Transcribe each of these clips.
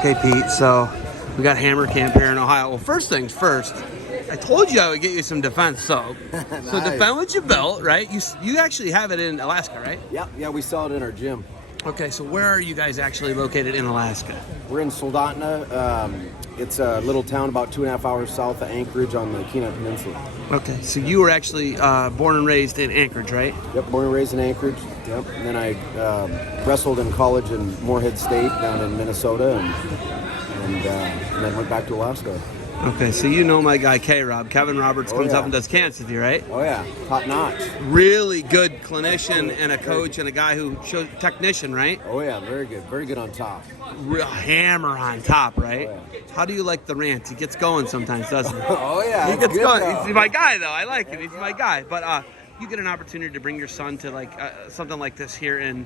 Okay, Pete, so we got Hammer Camp here in Ohio. Well, first things first, I told you I would get you some defense soap. Nice. So defend what you built, right? You actually have it in Alaska, right? Yeah, we sell it in our gym. Okay, so where are you guys actually located in Alaska? We're in Soldotna. It's a little town about 2.5 hours south of Anchorage on the Kenai Peninsula. Okay, so you were actually born and raised in Anchorage, right? Yep, born and raised in Anchorage. Yep, and then I wrestled in college in Moorhead State down in Minnesota, and then went back to Alaska. Okay, so you know my guy K-Rob. Kevin Roberts comes up and does camps with you, right? Oh yeah, top notch. Really good clinician and a coach and a guy who shows technician, right? Oh yeah, very good on top. Real hammer on top, right? Oh, yeah. How do you like the rant? He gets going sometimes, doesn't he? Oh yeah, He gets good going. though. He's my guy, though. I like him. He's my guy. But you get an opportunity to bring your son to like something like this here in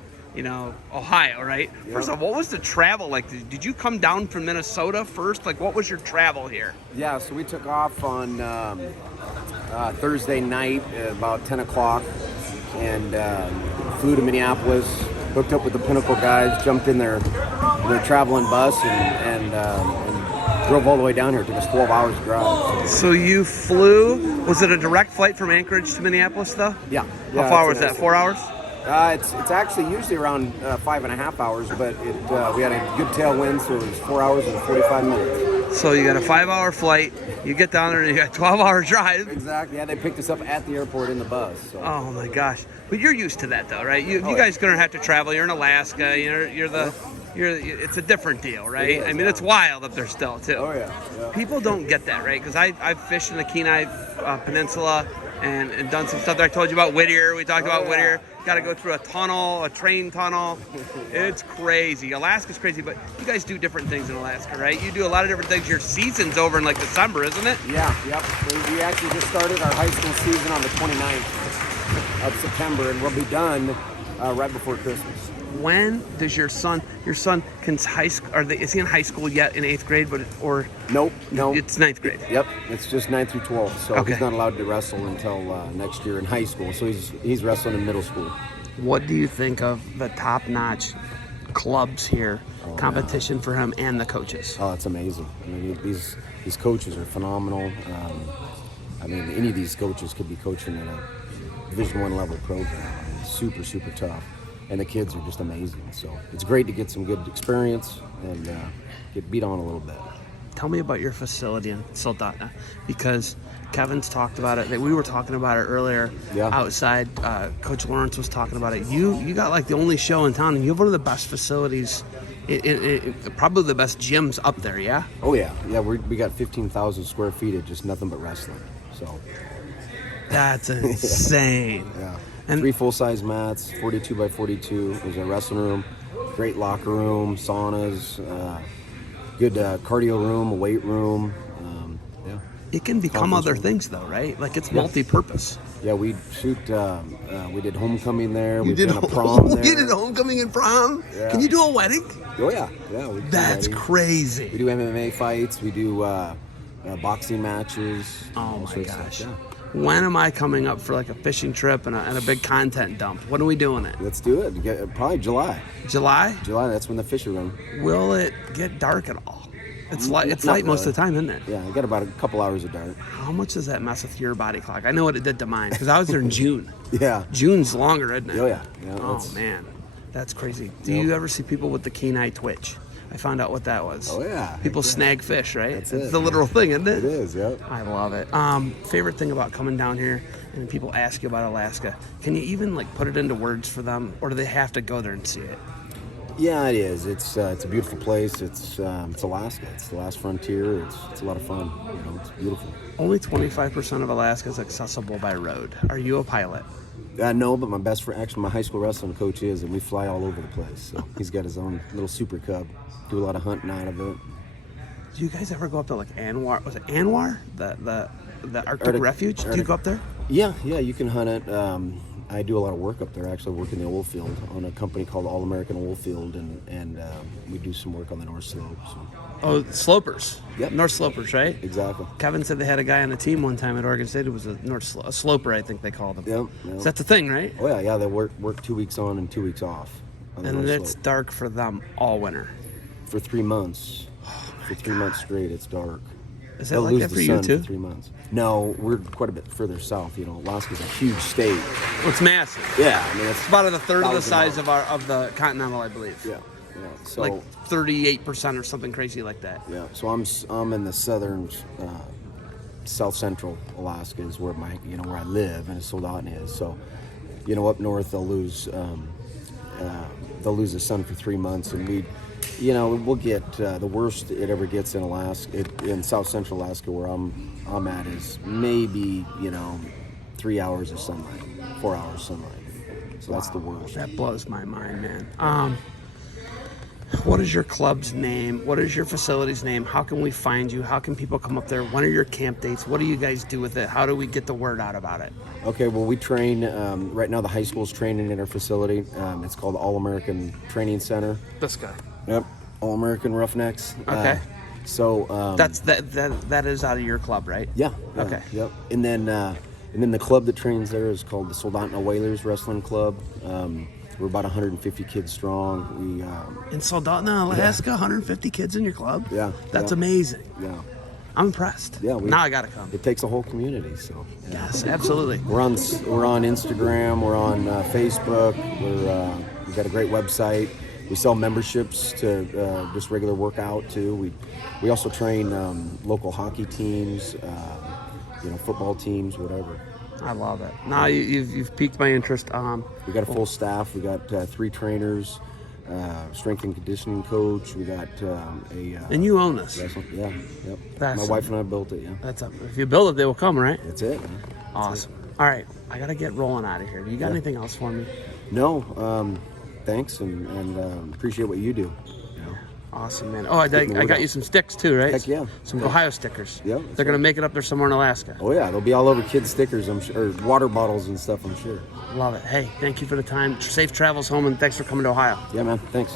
Ohio, right? Yep. First off, what was the travel like? Did you come down from Minnesota first? Like, what was your travel here? Yeah, so we took off on Thursday night at about 10 o'clock and flew to Minneapolis, hooked up with the Pinnacle guys, jumped in their traveling bus and drove all the way down here. It took us 12 hours to drive. So you flew, was it a direct flight from Anchorage to Minneapolis, though? Yeah. How far was that, 4 hours? It's actually usually around 5.5 hours, but we had a good tailwind, so it was 4 hours and 45 minutes. So you got a 5-hour flight, you get down there and you got a 12-hour drive. Exactly. Yeah, they picked us up at the airport in the bus. So. Oh my gosh! But you're used to that though, right? You guys gonna have to travel. You're in Alaska. It's a different deal, right? I mean, it's wild up there still too. Oh yeah. People don't get that, right? Because I've fished in the Kenai Peninsula and done some stuff there. I told you about Whittier. We talked about Whittier. Got to go through a train tunnel. It's crazy. Alaska's crazy, but you guys do different things in Alaska, right? You do a lot of different things. Your season's over in like December, isn't it? Yeah, yep. We actually just started our high school season on the 29th of September, and we'll be done right before Christmas. When does your son is he in high school yet in 8th grade, or Nope. it's 9th grade? Yep, it's just 9th through 12th, so Okay. he's not allowed to wrestle until next year in high school, so he's wrestling in middle school. What do you think of the top-notch clubs here, competition for him and the coaches? Oh, it's amazing. I mean, these coaches are phenomenal. I mean, any of these coaches could be coaching in a Division I level program. I mean, super, super tough. And the kids are just amazing. So it's great to get some good experience and get beat on a little bit. Tell me about your facility in Soldotna, because Kevin's talked about it. We were talking about it earlier outside. Coach Lawrence was talking about it. You got like the only show in town, and you have one of the best facilities, probably the best gyms up there, yeah? Oh, yeah. Yeah, we got 15,000 square feet of just nothing but wrestling. So that's insane. Yeah. And 3 full-size mats, 42 by 42. There's a wrestling room, great locker room, saunas, good cardio room, a weight room. Yeah. It can become other things, though, right? Like it's multi-purpose. Yeah, we did homecoming there. We did a prom there. You did homecoming and prom? Yeah. Can you do a wedding? Oh, yeah. We do That's weddings. crazy. We do MMA fights. We do boxing matches. Oh, my sorts of gosh. stuff, yeah. When am I coming up for like a fishing trip and a big content dump? When are we doing it? Let's do it. Probably July. July? July, that's when the fish are run. Will it get dark at all? It's light Not most of the time, isn't it? Yeah, I got about a couple hours of dark. How much does that mess with your body clock? I know what it did to mine because I was there in June. Yeah. June's longer, isn't it? Oh, yeah. Oh, man. That's crazy. Do you ever see people with the Kenai twitch? I found out what that was. Oh, yeah. People snag fish, right? That's it's it. the literal thing, isn't it? It is, yep. I love it. Favorite thing about coming down here and people ask you about Alaska, can you even like put it into words for them, or do they have to go there and see it? Yeah, it is. It's a beautiful place. It's Alaska. It's the last frontier. It's a lot of fun. It's beautiful. Only 25% of Alaska is accessible by road. Are you a pilot? No, but my best friend, actually my high school wrestling coach is, and we fly all over the place. So he's got his own little Super Cub. Do a lot of hunting out of it. Do you guys ever go up to like Anwar? Was it Anwar? The Arctic Refuge? Do you go up there? Yeah, you can hunt it. I do a lot of work up there. Actually, I work in the oil field on a company called All American Oil Field, and we do some work on the North Slope. So. Oh, Slopers. Yep. North Slopers, right? Exactly. Kevin said they had a guy on the team one time at Oregon State who was a Sloper, I think they called him. Yep. That's the thing, right? Oh, yeah. They work 2 weeks on and 2 weeks off. And it's dark for them all winter. For 3 months. For 3 months straight, it's dark. Is that They'll like lose that the for you sun too? for 3 months. No, we're quite a bit further south. You know, Alaska's a huge state. Well, it's massive. Yeah, I mean, It's about a third of the 1,000 size miles. of the continental, I believe. Yeah, yeah. So Like 38% or something crazy like that. yeah, so I'm in the southern, south central Alaska is where where I live, and Soldotna is. So, up north they'll lose the sun for 3 months, and we'll get the worst it ever gets in Alaska, in south central Alaska where I'm at is maybe 3 hours of sunlight, 4 hours sunlight. So that's the worst. That blows my mind, man. What is your club's name? What is your facility's name? How can we find you? How can people come up there? When are your camp dates? What do you guys do with it? How do we get the word out about it? Okay, well, we train, right now the high school's training in our facility. It's called All-American Training Center. This guy. Yep, All-American Roughnecks. Okay. So that is out of your club, right? yeah. Okay. Yep. And then the club that trains there is called the Soldotna Whalers Wrestling Club. We're about 150 kids strong. In Soldotna, Alaska, 150 kids in your club? Yeah. That's yeah, amazing. Yeah. I'm impressed. Yeah. Now I gotta come. It takes a whole community. So. Yeah. Yes, absolutely. We're on Instagram. We're on Facebook. We've got a great website. We sell memberships to just regular workout too. We also train local hockey teams, football teams, whatever. I love it. Now you've piqued my interest. We got a full staff. We got 3 trainers, strength and conditioning coach. We got and you own this. Yeah, yep. That's My wife and I built it. Yeah, That's if you build it, they will come, right? that's it. Man. Awesome. All right, I gotta get rolling out of here. You got anything else for me? No, thanks and appreciate what you do. Awesome, man. Oh, I got you some sticks too, right? Heck yeah. Some Ohio stickers. Yeah, They're gonna make it up there somewhere in Alaska. Oh yeah, they'll be all over kids' stickers, I'm sure, or water bottles and stuff, I'm sure. Love it. Hey, thank you for the time. Safe travels home, and thanks for coming to Ohio. Yeah, man. Thanks.